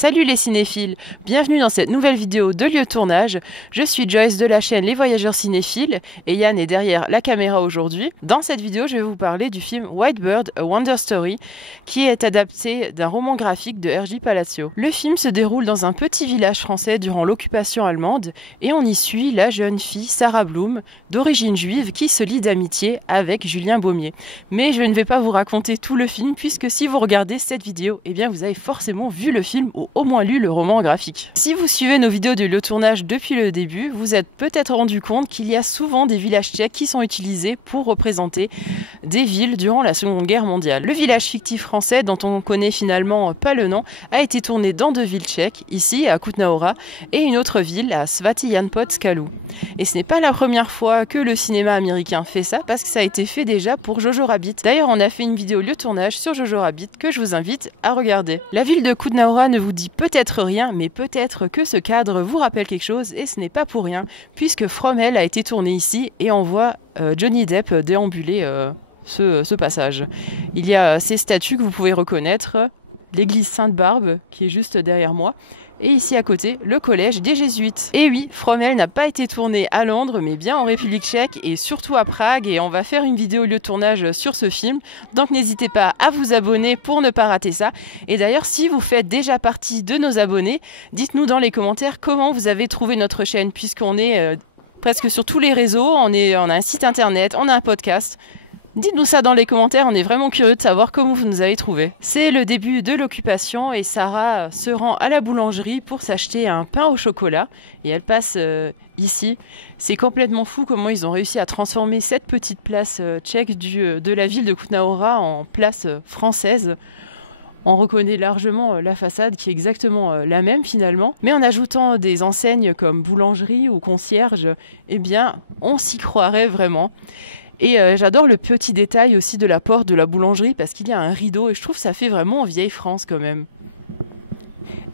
Salut les cinéphiles, bienvenue dans cette nouvelle vidéo de lieu de tournage. Je suis Joyce de la chaîne Les Voyageurs Cinéphiles et Yann est derrière la caméra aujourd'hui. Dans cette vidéo, je vais vous parler du film White Bird, A Wonder Story, qui est adapté d'un roman graphique de R.J. Palacio. Le film se déroule dans un petit village français durant l'occupation allemande et on y suit la jeune fille Sarah Bloom, d'origine juive, qui se lie d'amitié avec Julien Baumier. Mais je ne vais pas vous raconter tout le film puisque si vous regardez cette vidéo, eh bien vous avez forcément vu le film ou au moins lu le roman graphique. Si vous suivez nos vidéos de lieu de tournage depuis le début, vous êtes peut-être rendu compte qu'il y a souvent des villages tchèques qui sont utilisés pour représenter des villes durant la Seconde Guerre mondiale. Le village fictif français, dont on connaît finalement pas le nom, a été tourné dans deux villes tchèques, ici à Kutná-Hora et une autre ville à Svatý Jan pod Skalou. Et ce n'est pas la première fois que le cinéma américain fait ça, parce que ça a été fait déjà pour Jojo Rabbit. D'ailleurs, on a fait une vidéo lieu de tournage sur Jojo Rabbit que je vous invite à regarder. La ville de Kutná-Hora ne vous dit peut-être rien, mais peut-être que ce cadre vous rappelle quelque chose, et ce n'est pas pour rien, puisque From Hell a été tourné ici, et on voit Johnny Depp déambuler ce passage. Il y a ces statues que vous pouvez reconnaître, l'église Sainte-Barbe, qui est juste derrière moi, et ici à côté, le collège des Jésuites. Et oui, From Hell n'a pas été tourné à Londres, mais bien en République tchèque et surtout à Prague. Et on va faire une vidéo lieu de tournage sur ce film. Donc n'hésitez pas à vous abonner pour ne pas rater ça. Et d'ailleurs, si vous faites déjà partie de nos abonnés, dites-nous dans les commentaires comment vous avez trouvé notre chaîne, puisqu'on est presque sur tous les réseaux. On a un site internet, on a un podcast. Dites-nous ça dans les commentaires, on est vraiment curieux de savoir comment vous nous avez trouvé. C'est le début de l'occupation et Sarah se rend à la boulangerie pour s'acheter un pain au chocolat. Et elle passe ici. C'est complètement fou comment ils ont réussi à transformer cette petite place tchèque de la ville de Kutná-Hora en place française. On reconnaît largement la façade qui est exactement la même finalement. Mais en ajoutant des enseignes comme boulangerie ou concierge, eh bien on s'y croirait vraiment. Et j'adore le petit détail aussi de la porte de la boulangerie parce qu'il y a un rideau et je trouve que ça fait vraiment vieille France quand même.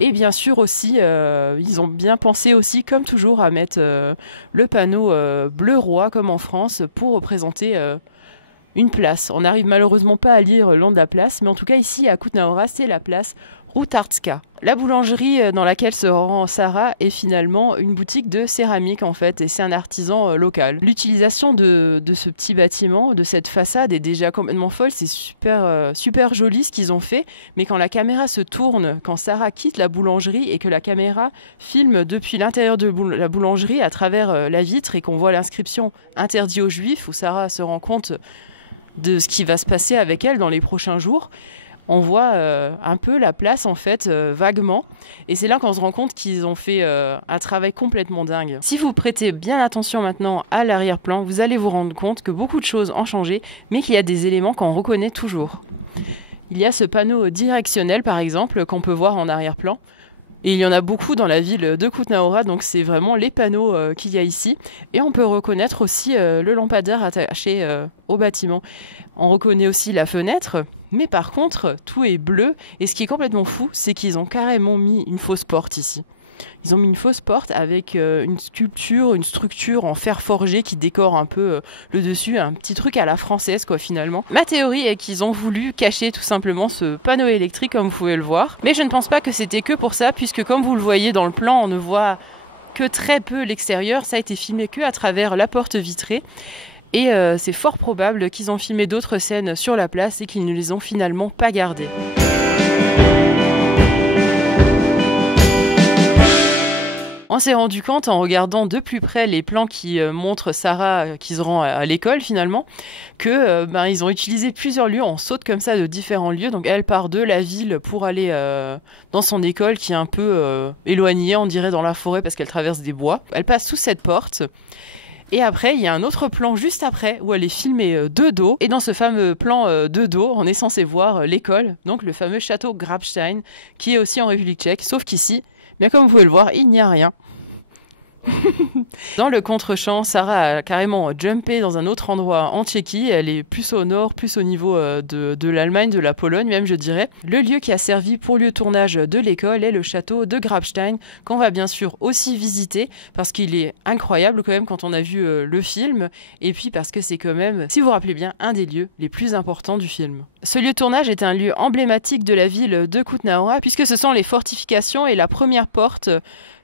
Et bien sûr aussi, ils ont bien pensé aussi, comme toujours, à mettre le panneau bleu roi comme en France pour représenter une place. On n'arrive malheureusement pas à lire le nom de la place, mais en tout cas ici à Kutná-Hora, c'est la place Rutarska. La boulangerie dans laquelle se rend Sarah est finalement une boutique de céramique en fait, et c'est un artisan local. L'utilisation de ce petit bâtiment, de cette façade est déjà complètement folle, c'est super joli ce qu'ils ont fait, mais quand la caméra se tourne, quand Sarah quitte la boulangerie et que la caméra filme depuis l'intérieur de la boulangerie à travers la vitre et qu'on voit l'inscription « Interdit aux Juifs » où Sarah se rend compte de ce qui va se passer avec elle dans les prochains jours, on voit un peu la place en fait vaguement et c'est là qu'on se rend compte qu'ils ont fait un travail complètement dingue. Si vous prêtez bien attention maintenant à l'arrière-plan, vous allez vous rendre compte que beaucoup de choses ont changé mais qu'il y a des éléments qu'on reconnaît toujours. Il y a ce panneau directionnel par exemple qu'on peut voir en arrière-plan. Et il y en a beaucoup dans la ville de Kutná-Hora, donc c'est vraiment les panneaux qu'il y a ici. Et on peut reconnaître aussi le lampadaire attaché au bâtiment. On reconnaît aussi la fenêtre, mais par contre, tout est bleu. Et ce qui est complètement fou, c'est qu'ils ont carrément mis une fausse porte ici. Ils ont mis une fausse porte avec une sculpture, une structure en fer forgé qui décore un peu le dessus, un petit truc à la française quoi finalement. Ma théorie est qu'ils ont voulu cacher tout simplement ce panneau électrique comme vous pouvez le voir. Mais je ne pense pas que c'était que pour ça puisque comme vous le voyez dans le plan, on ne voit que très peu l'extérieur. Ça a été filmé que à travers la porte vitrée. Et c'est fort probable qu'ils ont filmé d'autres scènes sur la place et qu'ils ne les ont finalement pas gardées. On s'est rendu compte en regardant de plus près les plans qui montrent Sarah qui se rend à l'école finalement que ils ont utilisé plusieurs lieux, on saute comme ça de différents lieux, donc elle part de la ville pour aller dans son école qui est un peu éloignée, on dirait dans la forêt parce qu'elle traverse des bois. Elle passe sous cette porte. Et après, il y a un autre plan juste après où elle est filmée de dos. Et dans ce fameux plan de dos, on est censé voir l'école, donc le fameux château Grabstein, qui est aussi en République tchèque. Sauf qu'ici, bien comme vous pouvez le voir, il n'y a rien. Dans le contre-champ, Sarah a carrément jumpé dans un autre endroit en Tchéquie. Elle est plus au nord, plus au niveau de l'Allemagne, de la Pologne même, je dirais. Le lieu qui a servi pour lieu de tournage de l'école est le château de Grabstein, qu'on va bien sûr aussi visiter, parce qu'il est incroyable quand même quand on a vu le film, et puis parce que c'est quand même, si vous vous rappelez bien, un des lieux les plus importants du film. Ce lieu de tournage est un lieu emblématique de la ville de Kutná-Hora, puisque ce sont les fortifications et la première porte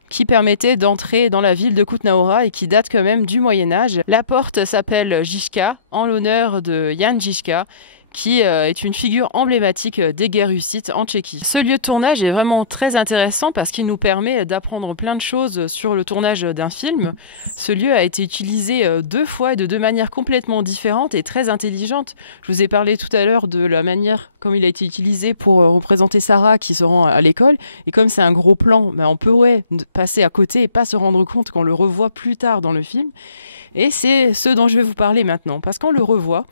qui permettait d'entrer dans la ville de Kutná-Hora et qui date quand même du Moyen-Âge. La porte s'appelle Žižka, en l'honneur de Jan Žižka, qui est une figure emblématique des guerres hussites en Tchéquie. Ce lieu de tournage est vraiment très intéressant parce qu'il nous permet d'apprendre plein de choses sur le tournage d'un film. Ce lieu a été utilisé 2 fois et de 2 manières complètement différentes et très intelligentes. Je vous ai parlé tout à l'heure de la manière comme il a été utilisé pour représenter Sarah qui se rend à l'école. Et comme c'est un gros plan, on peut passer à côté et pas se rendre compte qu'on le revoit plus tard dans le film. Et c'est ce dont je vais vous parler maintenant, parce qu'on le revoit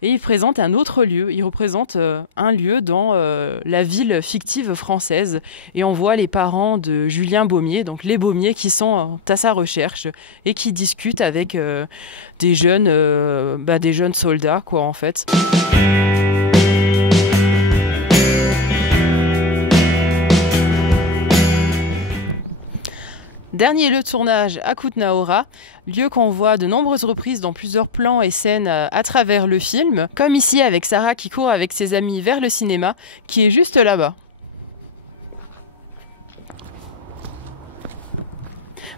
et il présente un autre lieu. Il représente un lieu dans la ville fictive française et on voit les parents de Julien Baumier, donc les Baumier qui sont à sa recherche et qui discutent avec des jeunes soldats, quoi, en fait. Dernier lieu de tournage à Kutná-Hora, lieu qu'on voit de nombreuses reprises dans plusieurs plans et scènes à travers le film, comme ici avec Sarah qui court avec ses amis vers le cinéma, qui est juste là-bas.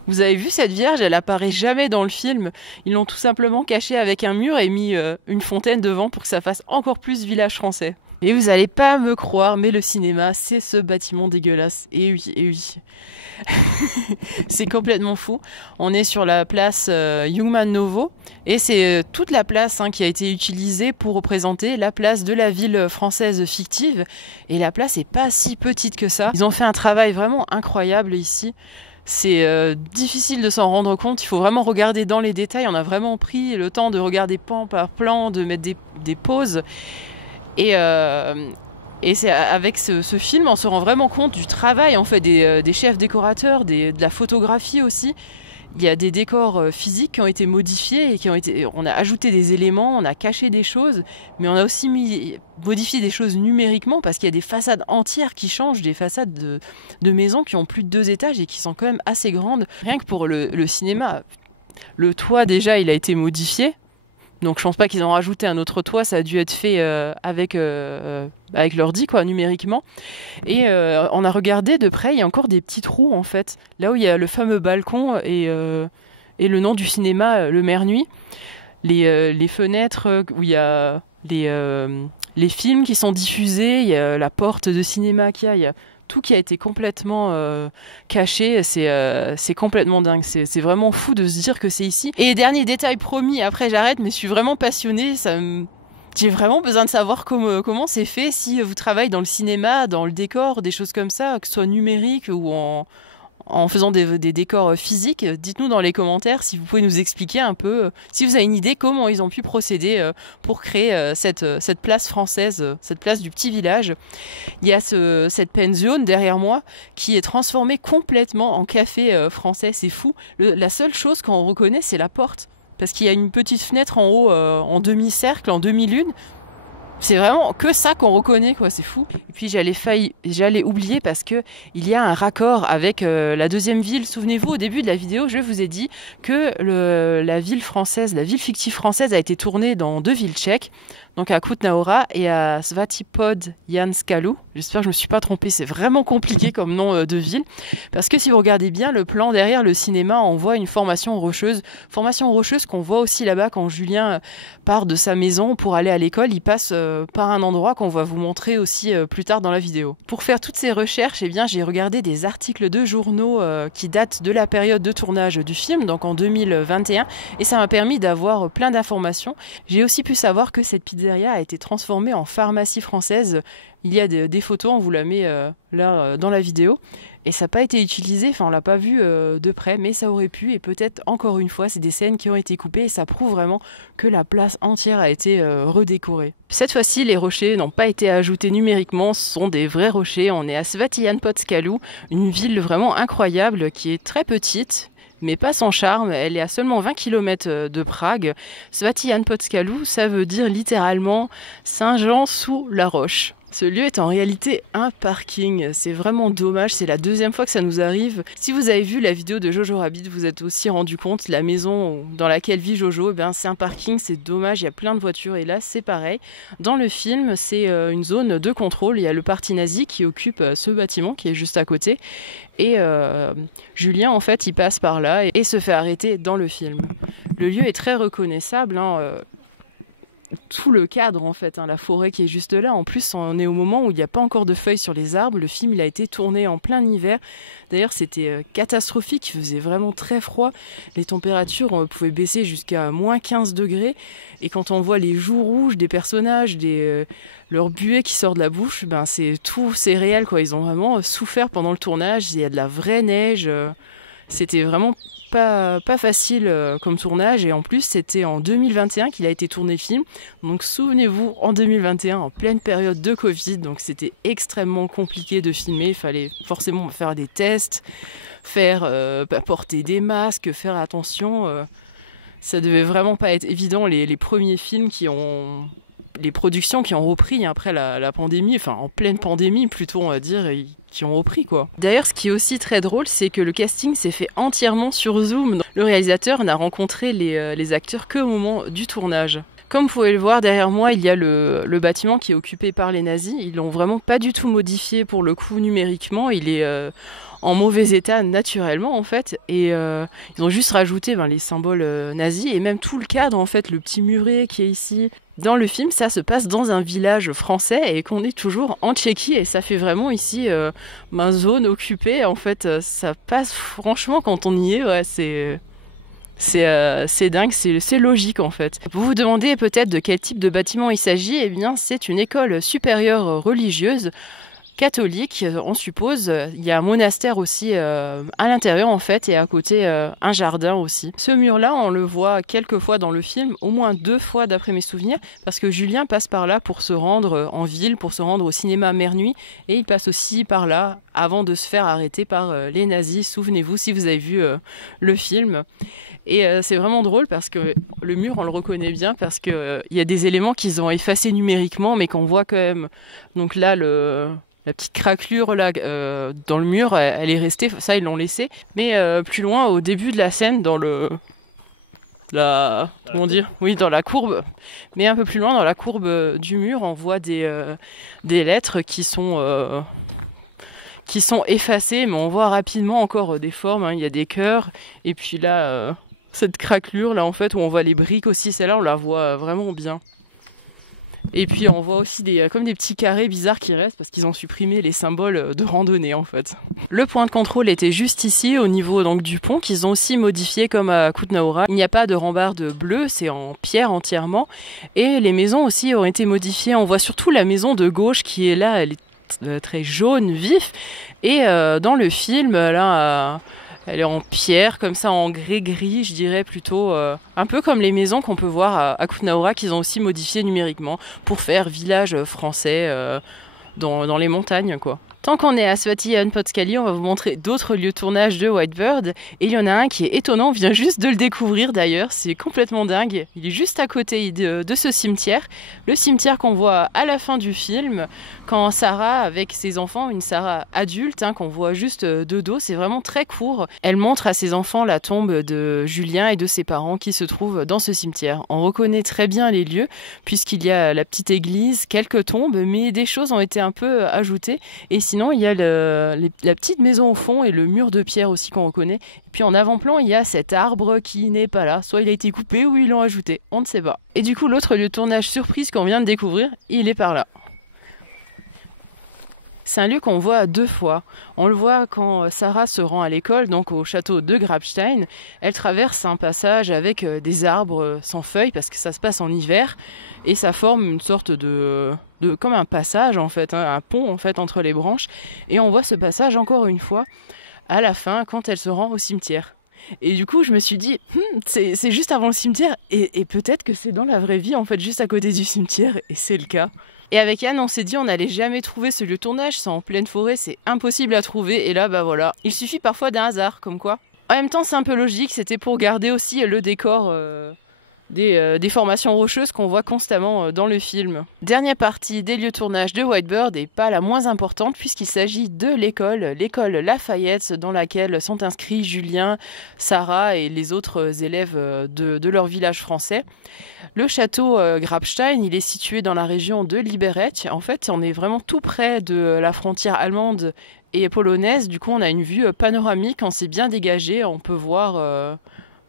Vous avez vu cette vierge, elle apparaît jamais dans le film. Ils l'ont tout simplement cachée avec un mur et mis une fontaine devant pour que ça fasse encore plus village français. Et vous allez pas me croire, mais le cinéma, c'est ce bâtiment dégueulasse. Et oui, et oui. C'est complètement fou. On est sur la place Jungmann Novo et c'est toute la place qui a été utilisée pour représenter la place de la ville française fictive. Et la place est pas si petite que ça. Ils ont fait un travail vraiment incroyable ici. C'est difficile de s'en rendre compte, il faut vraiment regarder dans les détails. On a vraiment pris le temps de regarder plan par plan, de mettre des pauses. Et c'est avec ce film, on se rend vraiment compte du travail en fait des chefs décorateurs, de la photographie aussi. Il y a des décors physiques qui ont été modifiés et on a ajouté des éléments, on a caché des choses, mais on a aussi modifié des choses numériquement parce qu'il y a des façades entières qui changent, des façades de maisons qui ont plus de 2 étages et qui sont quand même assez grandes. Rien que pour le cinéma, le toit déjà il a été modifié. Donc je pense pas qu'ils ont rajouté un autre toit, ça a dû être fait avec l'ordi, quoi, numériquement. Et on a regardé de près, il y a encore des petits trous en fait, là où il y a le fameux balcon et le nom du cinéma, le Mer Nuit. Les fenêtres où il y a les films qui sont diffusés, il y a la porte de cinéma il y a tout qui a été complètement caché, c'est complètement dingue, c'est vraiment fou de se dire que c'est ici. Et dernier détail promis, après j'arrête, mais je suis vraiment passionnée, j'ai vraiment besoin de savoir comment c'est fait, si vous travaillez dans le cinéma, dans le décor, des choses comme ça, que ce soit numérique ou en faisant des décors physiques. Dites-nous dans les commentaires si vous pouvez nous expliquer un peu, si vous avez une idée comment ils ont pu procéder pour créer cette place française, cette place du petit village. Il y a cette pension derrière moi qui est transformée complètement en café français, c'est fou. La seule chose qu'on reconnaît, c'est la porte, parce qu'il y a une petite fenêtre en haut, en demi-cercle, en demi-lune. C'est vraiment que ça qu'on reconnaît, quoi, c'est fou. Et puis j'allais oublier parce que il y a un raccord avec la deuxième ville. Souvenez-vous, au début de la vidéo, je vous ai dit que la ville fictive française a été tournée dans 2 villes tchèques, donc à Kutná-Hora et à Svatipod-Janskalu. J'espère que je me suis pas trompée, c'est vraiment compliqué comme nom de ville. Parce que si vous regardez bien le plan derrière le cinéma, on voit une formation rocheuse qu'on voit aussi là-bas quand Julien part de sa maison pour aller à l'école. Il passe par un endroit qu'on va vous montrer aussi plus tard dans la vidéo. Pour faire toutes ces recherches, j'ai regardé des articles de journaux qui datent de la période de tournage du film, donc en 2021, et ça m'a permis d'avoir plein d'informations. J'ai aussi pu savoir que cette pizzeria a été transformée en pharmacie française. Il y a des photos, on vous la met là dans la vidéo. Et ça n'a pas été utilisé, on l'a pas vu de près, mais ça aurait pu, et peut-être encore une fois, c'est des scènes qui ont été coupées et ça prouve vraiment que la place entière a été redécorée. Cette fois-ci, les rochers n'ont pas été ajoutés numériquement, ce sont des vrais rochers. On est à Svatipod-Janskalu, une ville vraiment incroyable qui est très petite, mais pas sans charme. Elle est à seulement 20 km de Prague. Svatý Jan pod Skalou, ça veut dire littéralement Saint-Jean sous la roche. Ce lieu est en réalité un parking, c'est vraiment dommage, c'est la deuxième fois que ça nous arrive. Si vous avez vu la vidéo de Jojo Rabbit, vous êtes aussi rendu compte, la maison dans laquelle vit Jojo, c'est un parking, c'est dommage, il y a plein de voitures et là c'est pareil. Dans le film, c'est une zone de contrôle, il y a le parti nazi qui occupe ce bâtiment qui est juste à côté et Julien en fait il passe par là et se fait arrêter dans le film. Le lieu est très reconnaissable, tout le cadre en fait, la forêt qui est juste là. En plus, on est au moment où il n'y a pas encore de feuilles sur les arbres. Le film il a été tourné en plein hiver. D'ailleurs, c'était catastrophique. Il faisait vraiment très froid. Les températures pouvaient baisser jusqu'à moins 15 degrés. Et quand on voit les joues rouges des personnages, leur buée qui sort de la bouche, c'est réel quoi. Ils ont vraiment souffert pendant le tournage. Il y a de la vraie neige. C'était vraiment pas facile comme tournage et en plus c'était en 2021 qu'il a été tourné le film. Donc souvenez-vous, en 2021, en pleine période de Covid, donc c'était extrêmement compliqué de filmer. Il fallait forcément faire des tests, porter des masques, faire attention. Ça devait vraiment pas être évident les premiers films les productions qui ont repris après la pandémie, enfin en pleine pandémie plutôt on va dire, qui ont repris quoi. D'ailleurs ce qui est aussi très drôle c'est que le casting s'est fait entièrement sur Zoom. Le réalisateur n'a rencontré les acteurs qu'au moment du tournage. Comme vous pouvez le voir derrière moi, il y a le bâtiment qui est occupé par les nazis. Ils l'ont vraiment pas du tout modifié pour le coup numériquement. Il est en mauvais état naturellement en fait. Et ils ont juste rajouté les symboles nazis et même tout le cadre en fait, le petit muret qui est ici. Dans le film, ça se passe dans un village français et qu'on est toujours en Tchéquie et ça fait vraiment ici zone occupée. En fait, ça passe franchement quand on y est, ouais, c'est dingue, c'est logique en fait. Vous vous demandez peut-être de quel type de bâtiment il s'agit. Eh bien, c'est une école supérieure religieuse catholique, on suppose. Il y a un monastère aussi à l'intérieur en fait et à côté un jardin aussi. Ce mur-là, on le voit quelques fois dans le film, au moins 2 fois d'après mes souvenirs, parce que Julien passe par là pour se rendre en ville, pour se rendre au cinéma Mer Nuit, et il passe aussi par là avant de se faire arrêter par les nazis. Souvenez-vous si vous avez vu le film. Et c'est vraiment drôle parce que le mur, on le reconnaît bien parce qu'il y a des éléments qu'ils ont effacés numériquement, mais qu'on voit quand même. Donc là, la petite craquelure là dans le mur, elle est restée, ça ils l'ont laissé. Mais plus loin, au début de la scène, dans comment dire, oui, dans la courbe, mais un peu plus loin dans la courbe du mur, on voit des lettres qui sont effacées, mais on voit rapidement encore des formes. Il y a des cœurs, et puis là, cette craquelure là en fait où on voit les briques aussi, celle-là on la voit vraiment bien. Et puis on voit aussi comme des petits carrés bizarres qui restent parce qu'ils ont supprimé les symboles de randonnée en fait. Le point de contrôle était juste ici au niveau donc du pont qu'ils ont aussi modifié comme à Kutna-Hora. Il n'y a pas de rambarde bleue, c'est en pierre entièrement. Et les maisons aussi ont été modifiées. On voit surtout la maison de gauche qui est là, elle est très jaune vif. Et dans le film là... Elle est en pierre, comme ça, en grès-gris, je dirais plutôt. Un peu comme les maisons qu'on peut voir à Kutna-Hora, qu'ils ont aussi modifiées numériquement pour faire village français dans les montagnes, quoi. Tant qu'on est à Svatý Jan pod Skalou, on va vous montrer d'autres lieux de tournage de White Bird. Et il y en a un qui est étonnant, on vient juste de le découvrir d'ailleurs, c'est complètement dingue. Il est juste à côté de ce cimetière, le cimetière qu'on voit à la fin du film, quand Sarah, avec ses enfants, une Sarah adulte, qu'on voit juste de dos, c'est vraiment très court. Elle montre à ses enfants la tombe de Julien et de ses parents qui se trouvent dans ce cimetière. On reconnaît très bien les lieux, puisqu'il y a la petite église, quelques tombes, mais des choses ont été un peu ajoutées. Et sinon, il y a la petite maison au fond et le mur de pierre aussi qu'on reconnaît. Et puis en avant-plan, il y a cet arbre qui n'est pas là. Soit il a été coupé ou ils l'ont ajouté. On ne sait pas. Et du coup, l'autre lieu de tournage surprise qu'on vient de découvrir, il est par là. C'est un lieu qu'on voit 2 fois. On le voit quand Sarah se rend à l'école, donc au château de Grabstein. Elle traverse un passage avec des arbres sans feuilles parce que ça se passe en hiver. Et ça forme une sorte de comme un passage en fait, un pont en fait entre les branches. Et on voit ce passage encore une fois à la fin quand elle se rend au cimetière. Et du coup je me suis dit, c'est juste avant le cimetière et peut-être que c'est dans la vraie vie en fait juste à côté du cimetière et c'est le cas. Et avec Anne, on s'est dit on n'allait jamais trouver ce lieu de tournage, c'est en pleine forêt, c'est impossible à trouver. Et là, voilà. Il suffit parfois d'un hasard, comme quoi. En même temps, c'est un peu logique, c'était pour garder aussi le décor des formations rocheuses qu'on voit constamment dans le film. Dernière partie des lieux de tournage de White-Bird, et pas la moins importante puisqu'il s'agit de l'école Lafayette, dans laquelle sont inscrits Julien, Sarah et les autres élèves de leur village français. Le château Grabstein, il est situé dans la région de Liberec. En fait, on est vraiment tout près de la frontière allemande et polonaise. Du coup, on a une vue panoramique, on s'est bien dégagé, on peut voir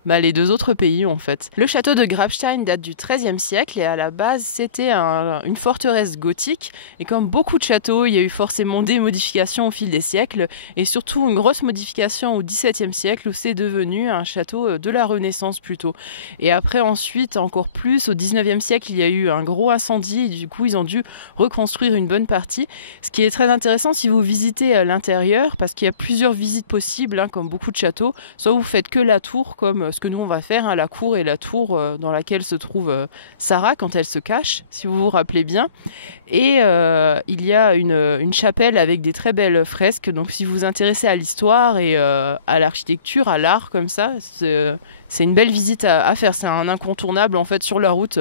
les deux autres pays en fait. Le château de Grabstein date du XIIIe siècle et à la base c'était une forteresse gothique, et comme beaucoup de châteaux il y a eu forcément des modifications au fil des siècles, et surtout une grosse modification au XVIIe siècle où c'est devenu un château de la Renaissance plutôt. Et après ensuite encore plus au XIXe siècle il y a eu un gros incendie et du coup ils ont dû reconstruire une bonne partie. Ce qui est très intéressant si vous visitez l'intérieur, parce qu'il y a plusieurs visites possibles comme beaucoup de châteaux. Soit vous faites que la tour comme ce que nous on va faire, la cour et la tour dans laquelle se trouve Sarah quand elle se cache, si vous vous rappelez bien. Et il y a une chapelle avec des très belles fresques, donc si vous vous intéressez à l'histoire et à l'architecture, à l'art comme ça, c'est une belle visite à faire. C'est un incontournable en fait sur la route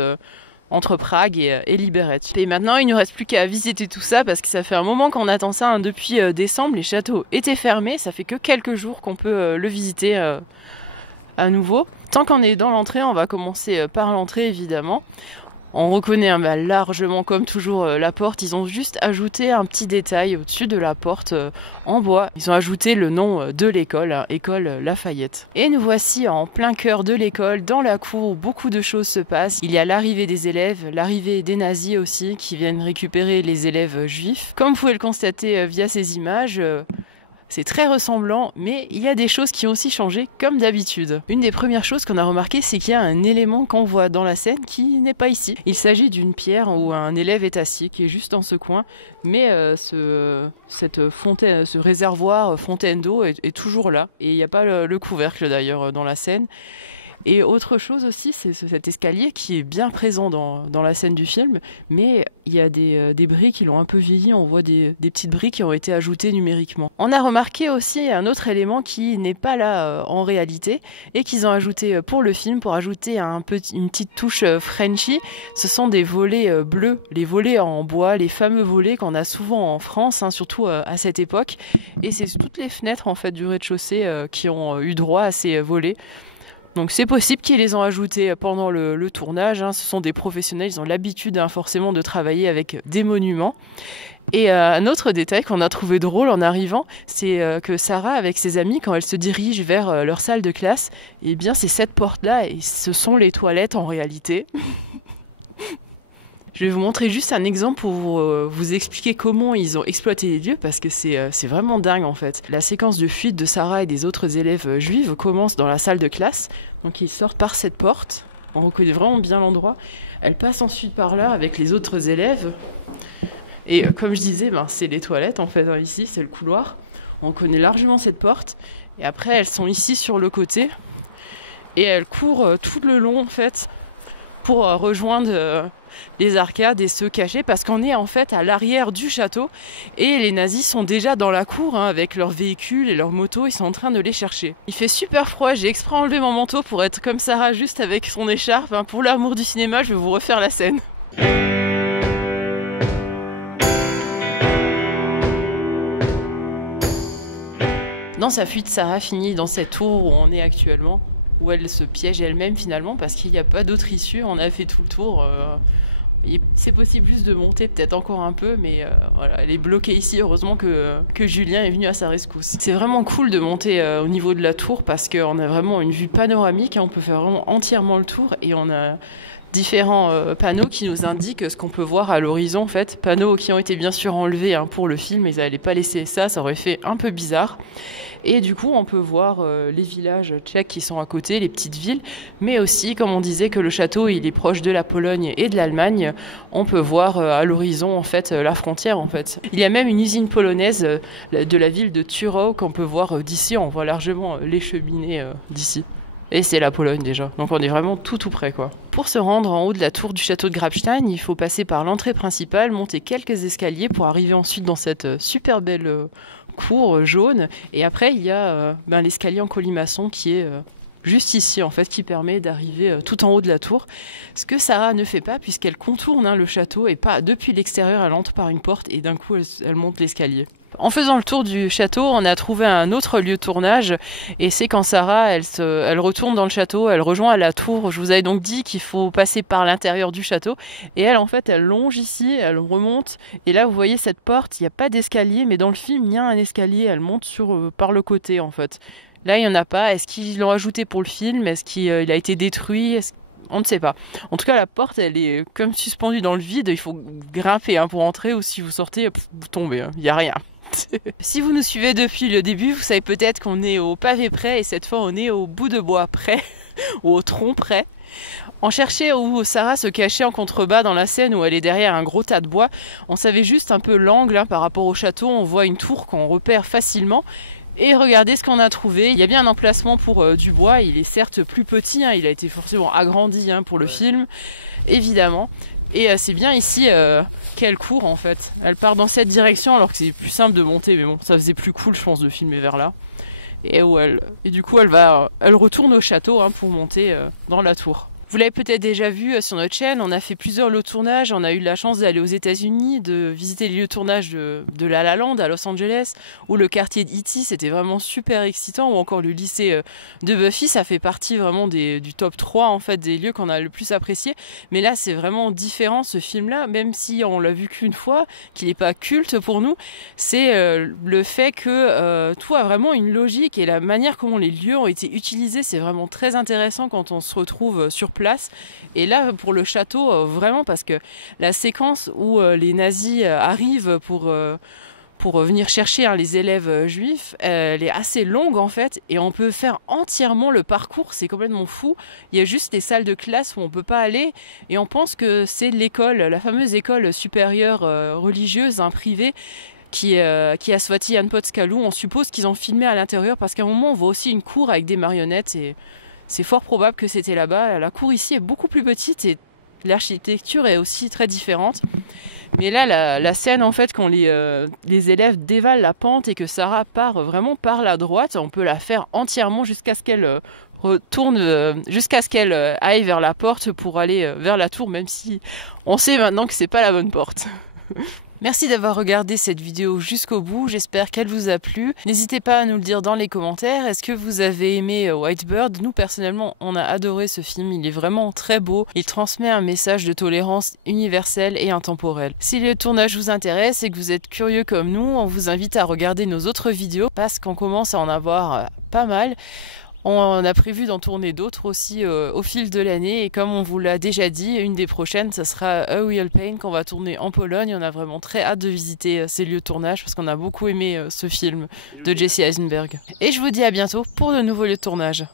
entre Prague et Liberec. Et maintenant, il ne nous reste plus qu'à visiter tout ça parce que ça fait un moment qu'on attend ça. Depuis décembre, les châteaux étaient fermés. Ça fait que quelques jours qu'on peut le visiter à nouveau. Tant qu'on est dans l'entrée, on va commencer par l'entrée évidemment. On reconnaît largement comme toujours la porte. Ils ont juste ajouté un petit détail au-dessus de la porte en bois. Ils ont ajouté le nom de l'école, école Lafayette. Et nous voici en plein cœur de l'école, dans la cour où beaucoup de choses se passent. Il y a l'arrivée des élèves, l'arrivée des nazis aussi qui viennent récupérer les élèves juifs. Comme vous pouvez le constater via ces images, c'est très ressemblant, mais il y a des choses qui ont aussi changé, comme d'habitude. Une des premières choses qu'on a remarqué, c'est qu'il y a un élément qu'on voit dans la scène qui n'est pas ici. Il s'agit d'une pierre où un élève est assis, qui est juste dans ce coin, mais cette fontaine, ce réservoir fontaine d'eau est toujours là, et il n'y a pas le couvercle d'ailleurs dans la scène. Et autre chose aussi, c'est cet escalier qui est bien présent dans la scène du film, mais il y a des briques qui l'ont un peu vieilli, on voit des petites briques qui ont été ajoutées numériquement. On a remarqué aussi un autre élément qui n'est pas là en réalité, et qu'ils ont ajouté pour le film, pour ajouter une petite touche Frenchy. Ce sont des volets bleus, les volets en bois, les fameux volets qu'on a souvent en France, surtout à cette époque, et c'est toutes les fenêtres en fait du rez-de-chaussée qui ont eu droit à ces volets. Donc c'est possible qu'ils les ont ajoutés pendant le tournage, ce sont des professionnels, ils ont l'habitude forcément de travailler avec des monuments. Et un autre détail qu'on a trouvé drôle en arrivant, c'est que Sarah avec ses amis, quand elle se dirige vers leur salle de classe, eh bien c'est cette porte-là et ce sont les toilettes en réalité. Je vais vous montrer juste un exemple pour vous expliquer comment ils ont exploité les lieux, parce que c'est vraiment dingue en fait. La séquence de fuite de Sarah et des autres élèves juifs commence dans la salle de classe. Donc ils sortent par cette porte, on reconnaît vraiment bien l'endroit. Elle passe ensuite par là avec les autres élèves. Et comme je disais, c'est les toilettes en fait, ici c'est le couloir. On connaît largement cette porte. Et après elles sont ici sur le côté. Et elles courent tout le long en fait pour rejoindre les arcades et se cacher, parce qu'on est en fait à l'arrière du château et les nazis sont déjà dans la cour avec leurs véhicules et leurs motos, ils sont en train de les chercher. Il fait super froid, j'ai exprès enlevé mon manteau pour être comme Sarah juste avec son écharpe. Pour l'amour du cinéma, je vais vous refaire la scène. Dans sa fuite, Sarah finit dans cette tour où on est actuellement, où elle se piège elle-même finalement parce qu'il n'y a pas d'autre issue. On a fait tout le tour. C'est possible juste de monter peut-être encore un peu, mais voilà, elle est bloquée ici. Heureusement que Julien est venu à sa rescousse. C'est vraiment cool de monter au niveau de la tour parce qu'on a vraiment une vue panoramique. On peut faire vraiment entièrement le tour et on a différents panneaux qui nous indiquent ce qu'on peut voir à l'horizon en fait. Panneaux qui ont été bien sûr enlevés pour le film, ils n'allaient pas laisser ça aurait fait un peu bizarre. Et du coup on peut voir les villages tchèques qui sont à côté, les petites villes, mais aussi comme on disait que le château il est proche de la Pologne et de l'Allemagne, on peut voir à l'horizon en fait la frontière en fait. Il y a même une usine polonaise de la ville de Turów qu'on peut voir d'ici, on voit largement les cheminées d'ici. Et c'est la Pologne déjà, donc on est vraiment tout près quoi. Pour se rendre en haut de la tour du château de Grabstein, il faut passer par l'entrée principale, monter quelques escaliers pour arriver ensuite dans cette super belle court, jaune. Et après, il y a l'escalier en colimaçon qui est juste ici, en fait, qui permet d'arriver tout en haut de la tour. Ce que Sarah ne fait pas, puisqu'elle contourne le château, et pas depuis l'extérieur, elle entre par une porte, et d'un coup, elle monte l'escalier. En faisant le tour du château, on a trouvé un autre lieu de tournage, et c'est quand Sarah, elle retourne dans le château, elle rejoint la tour. Je vous avais donc dit qu'il faut passer par l'intérieur du château, et elle, en fait, elle longe ici, elle remonte, et là, vous voyez cette porte, il n'y a pas d'escalier, mais dans le film, il y a un escalier, elle monte par le côté, en fait. Là, il n'y en a pas. Est-ce qu'ils l'ont ajouté pour le film? Est-ce qu'il a été détruit? On ne sait pas. En tout cas, la porte, elle est comme suspendue dans le vide. Il faut grimper pour entrer, ou si vous sortez, vous tombez. Il n'y a rien. Si vous nous suivez depuis le début, vous savez peut-être qu'on est au pavé près, et cette fois, on est au bout de bois près, ou au tronc près. On cherchait où Sarah se cachait en contrebas dans la scène où elle est derrière un gros tas de bois. On savait juste un peu l'angle par rapport au château. On voit une tour qu'on repère facilement. Et regardez ce qu'on a trouvé. Il y a bien un emplacement pour du bois. Il est certes plus petit, il a été forcément agrandi pour le film, évidemment. Et c'est bien ici qu'elle court, en fait. Elle part dans cette direction alors que c'est plus simple de monter. Mais bon, ça faisait plus cool, je pense, de filmer vers là. Et du coup, elle retourne au château pour monter dans la tour. Vous l'avez peut-être déjà vu sur notre chaîne, on a fait plusieurs lots de tournage. On a eu la chance d'aller aux États-Unis, de visiter les lieux de tournage de La La Land à Los Angeles, ou le quartier de E.T., c'était vraiment super excitant, ou encore le lycée de Buffy, ça fait partie vraiment du top 3 en fait des lieux qu'on a le plus apprécié. Mais là, c'est vraiment différent ce film-là, même si on l'a vu qu'une fois, qu'il n'est pas culte pour nous. C'est le fait que tout a vraiment une logique, et la manière comment les lieux ont été utilisés, c'est vraiment très intéressant quand on se retrouve sur place. Et là, pour le château, vraiment, parce que la séquence où les nazis arrivent pour venir chercher les élèves juifs, elle est assez longue en fait, et on peut faire entièrement le parcours, c'est complètement fou. Il y a juste des salles de classe où on peut pas aller, et on pense que c'est l'école, la fameuse école supérieure religieuse, privée, qui est à Swati Potskalu. On suppose qu'ils ont filmé à l'intérieur, parce qu'à un moment on voit aussi une cour avec des marionnettes, et c'est fort probable que c'était là-bas. La cour ici est beaucoup plus petite, et l'architecture est aussi très différente. Mais là, la scène, en fait, quand les élèves dévalent la pente et que Sarah part vraiment par la droite, on peut la faire entièrement jusqu'à ce qu'elle jusqu'à ce qu'elle aille vers la porte pour aller vers la tour, même si on sait maintenant que c'est pas la bonne porte. Merci d'avoir regardé cette vidéo jusqu'au bout, j'espère qu'elle vous a plu. N'hésitez pas à nous le dire dans les commentaires. Est-ce que vous avez aimé White Bird? Nous, personnellement, on a adoré ce film, il est vraiment très beau. Il transmet un message de tolérance universelle et intemporelle. Si le tournage vous intéresse et que vous êtes curieux comme nous, on vous invite à regarder nos autres vidéos, parce qu'on commence à en avoir pas mal. On a prévu d'en tourner d'autres aussi au fil de l'année, et comme on vous l'a déjà dit, une des prochaines, ça sera A Real Pain qu'on va tourner en Pologne. On a vraiment très hâte de visiter ces lieux de tournage parce qu'on a beaucoup aimé ce film de Jesse Eisenberg. Et je vous dis à bientôt pour de nouveaux lieux de tournage.